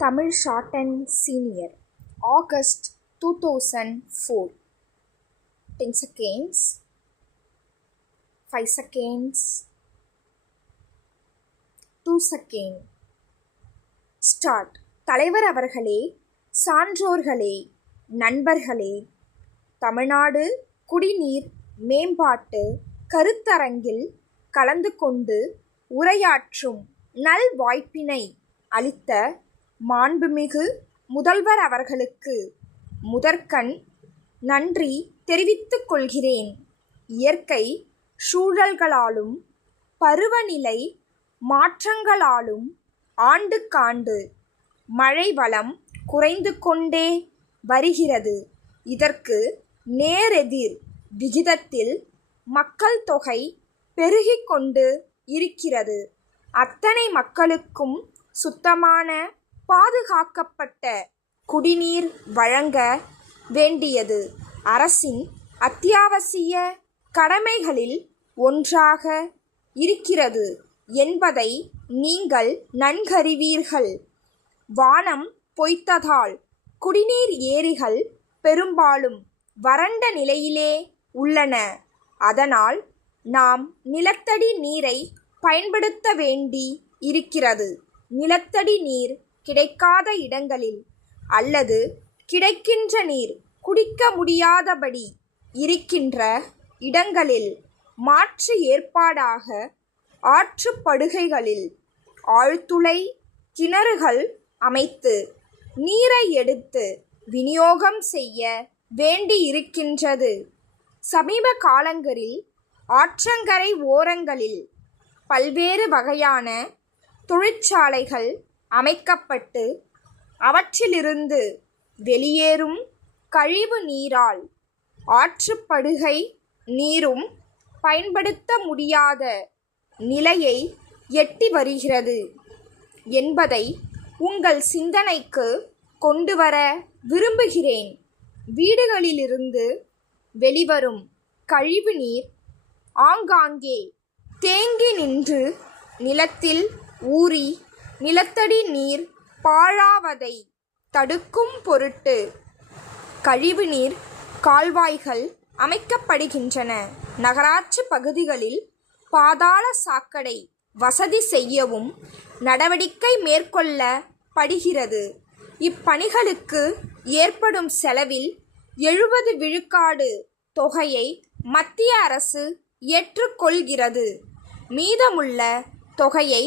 Tamil Short and Senior, August 2004. 10 seconds, 5 seconds, 2 seconds. Start. தலைவர் அவர்களே, சான்றோர்களே, நண்பர்களே, தமிழ்நாடு குடிநீர் மேம்பாட்டு கருத்தரங்கில் கலந்து கொண்டு உரையாற்றும் நல் வாய்ப்பினை அளித்த மாண்புமிகு முதல்வர் அவர்களுக்கு முதற்கண் நன்றி தெரிவித்துக் கொள்கிறேன். இயற்கை சூழல்களாலும் பருவநிலை மாற்றங்களாலும் ஆண்டுக்காண்டு மழை வளம் குறைந்து கொண்டே வருகிறது. இதற்கு நேரெதிர் விகிதத்தில் மக்கள் தொகை பெருகிக் கொண்டு இருக்கிறது. அத்தனை மக்களுக்கும் சுத்தமான பாதுகாக்கப்பட்ட குடிநீர் வழங்க வேண்டியது அரசின் அத்தியாவசிய கடமைகளில் ஒன்றாக இருக்கிறது என்பதை நீங்கள் நன்கறிவீர்கள். வானம் பொய்த்ததால் குடிநீர் ஏரிகள் பெரும்பாலும் வறண்ட நிலையிலே உள்ளன. அதனால் நாம் நிலத்தடி நீரை பயன்படுத்த வேண்டி இருக்கிறது. நிலத்தடி நீர் கிடைக்காத இடங்களில் அல்லது கிடைக்கின்ற நீர் குடிக்க முடியாதபடி இருக்கின்ற இடங்களில் மாற்று ஏற்பாடாக ஆற்றுப்படுகைகளில் ஆழ்துளை கிணறுகள் அமைத்து நீரை எடுத்து விநியோகம் செய்ய வேண்டியிருக்கின்றது. சமீப காலங்களில் ஆற்றங்கரை ஓரங்களில் பல்வேறு வகையான தொழிற்சாலைகள் அமைக்கப்பட்டு அவற்றிலிருந்து வெளியேறும் கழிவு நீரால் ஆற்றுப்படுகை நீரும் பயன்படுத்த முடியாத நிலையை எட்டி வருகிறது என்பதை உங்கள் சிந்தனைக்கு கொண்டு வர விரும்புகிறேன். வீடுகளிலிருந்து வெளிவரும் கழிவு நீர் ஆங்காங்கே தேங்கி நின்று நிலத்தில் ஊறி நிலத்தடி நீர் பாழாவதை தடுக்கும் பொருட்டு கழிவுநீர் கால்வாய்கள் அமைக்கப்படுகின்றன. நகராட்சி பகுதிகளில் பாதாள சாக்கடை வசதி செய்யவும் நடவடிக்கை மேற்கொள்ளப்படுகிறது. இப்பணிகளுக்கு ஏற்படும் செலவில் 70 விழுக்காடு தொகையை மத்திய அரசு ஏற்றுக்கொள்கிறது. மீதமுள்ள தொகையை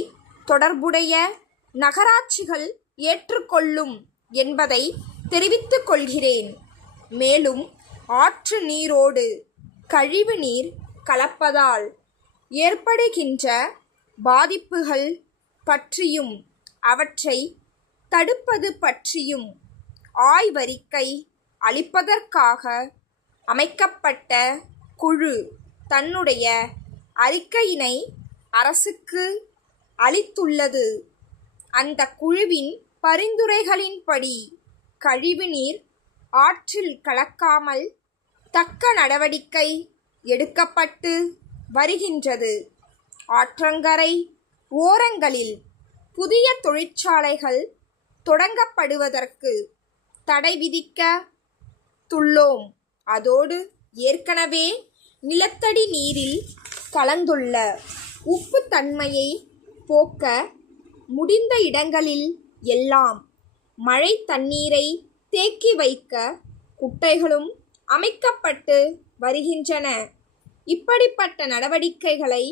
தொடர்புடைய நகராட்சிகள் ஏற்றுக்கொள்ளும் என்பதை தெரிவித்துக் கொள்கிறேன். மேலும் ஆற்று நீரோடு கழிவு நீர் கலப்பதால் ஏற்படுகின்ற பாதிப்புகள் பற்றியும் அவற்றை தடுப்பது பற்றியும் ஆய்வறிக்கை அளிப்பதற்காக அமைக்கப்பட்ட குழு தன்னுடைய அறிக்கையினை அரசுக்கு அளித்துள்ளது. அந்த குழுவின் பரிந்துரைகளின்படி கழிவுநீர் ஆற்றில் கலக்காமல் தக்க நடவடிக்கை எடுக்கப்பட்டு வருகின்றது. ஆற்றங்கரை ஓரங்களில் புதிய தொழிற்சாலைகள் தொடங்கப்படுவதற்கு தடை விதிக்கத்துள்ளோம். அதோடு ஏற்கனவே நிலத்தடி நீரில் கலந்துள்ள உப்பு தன்மையை போக்க முடிந்த இடங்களில் எல்லாம் மழை தண்ணீரை தேக்கி வைக்க குட்டைகளும் அமைக்கப்பட்டு வருகின்றன. இப்படிப்பட்ட நடவடிக்கைகளை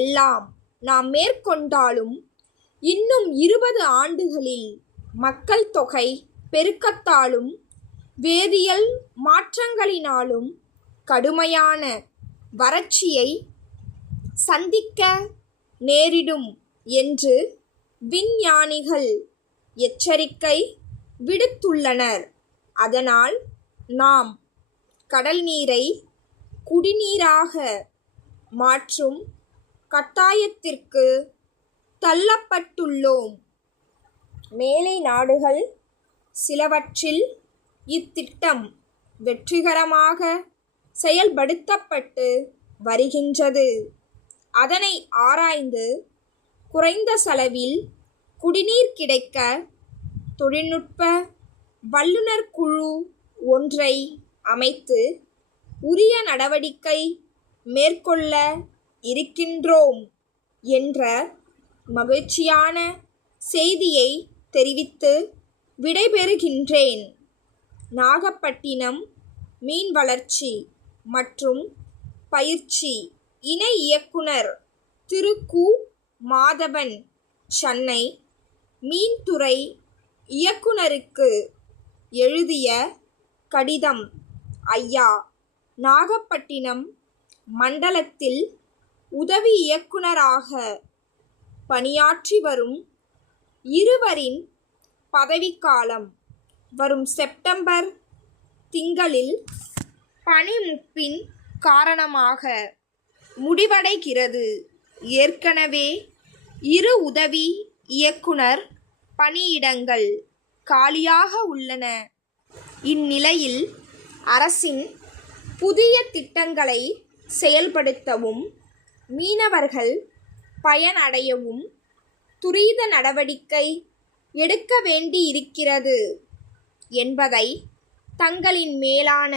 எல்லாம் நாம் மேற்கொண்டாலும் இன்னும் 20 ஆண்டுகளில் மக்கள் தொகை பெருக்கத்தாலும் வேதியியல் மாற்றங்களினாலும் கடுமையான வறட்சியை சந்திக்க நேரிடும் என்று விஞ்ஞானிகள் எச்சரிக்கை விடுத்துள்ளனர். அதனால் நாம் கடல் நீரை குடிநீராக மாற்றும் கட்டாயத்திற்கு தள்ளப்பட்டுள்ளோம். மேலை நாடுகள் சிலவற்றில் இத்திட்டம் வெற்றிகரமாக செயல்படுத்தப்பட்டு வருகின்றது. அதனை ஆராய்ந்து குறைந்த செலவில் குடிநீர் கிடைக்க தொழில்நுட்ப வல்லுநர் குழு ஒன்றை அமைத்து உரிய நடவடிக்கை மேற்கொள்ள இருக்கின்றோம் என்ற மகிழ்ச்சியான செய்தியை தெரிவித்து விடைபெறுகின்றேன். நாகப்பட்டினம் மீன் வளர்ச்சி மற்றும் பயிற்சி இணை இயக்குனர் திரு கு. மாதவன், சென்னை மீன்துறை இயக்குனருக்கு எழுதிய கடிதம். ஐயா, நாகப்பட்டினம் மண்டலத்தில் உதவி இயக்குனராக பணியாற்றி வரும் இருவரின் பதவிக்காலம் வரும் செப்டம்பர் திங்களில் பணிமுப்பின் காரணமாக முடிவடைகிறது. ஏற்கனவே 2 உதவி இயக்குனர் பணியிடங்கள் காலியாக உள்ளன. இந்நிலையில் அரசின் புதிய திட்டங்களை செயல்படுத்தவும் மீனவர்கள் பயனடையவும் துரித நடவடிக்கை எடுக்க வேண்டியிருக்கிறது என்பதை தங்களின் மேலான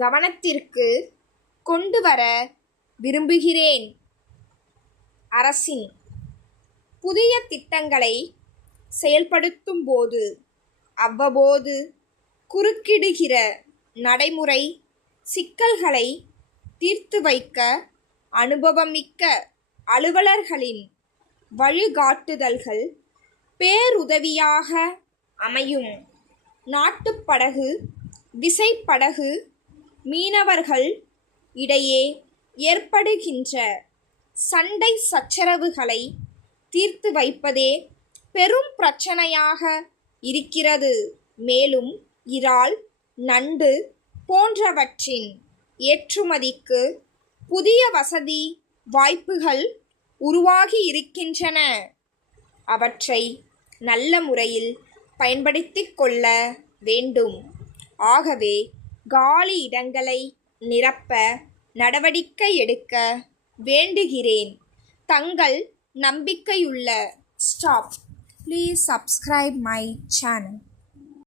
கவனத்திற்கு கொண்டுவர விரும்புகிறேன். அரசின் புதிய திட்டங்களை செயல்படுத்தும் போது அவ்வப்போது குறுக்கிடுகிற நடைமுறை சிக்கல்களை தீர்த்து வைக்க அனுபவமிக்க அலுவலர்களின் வழிகாட்டுதல்கள் பேருதவியாக அமையும். நாட்டுப்படகு, விசைப்படகு மீனவர்கள் இடையே ஏற்படுகின்ற சண்டை சச்சரவுகளை தீர்த்து வைப்பதே பெரும் பிரச்சனையாக இருக்கிறது. மேலும் இறால், நண்டு போன்றவற்றின் ஏற்றுமதிக்கு புதிய வசதி வாய்ப்புகள் உருவாகி இருக்கின்றன. அவற்றை நல்ல முறையில் பயன்படுத்திக் கொள்ள வேண்டும். ஆகவே காலி இடங்களை நிரப்ப நடவடிக்கை எடுக்க வேண்டுகிறேன். தங்கள் நம்பிக்கையுள்ள staff. Please subscribe my channel.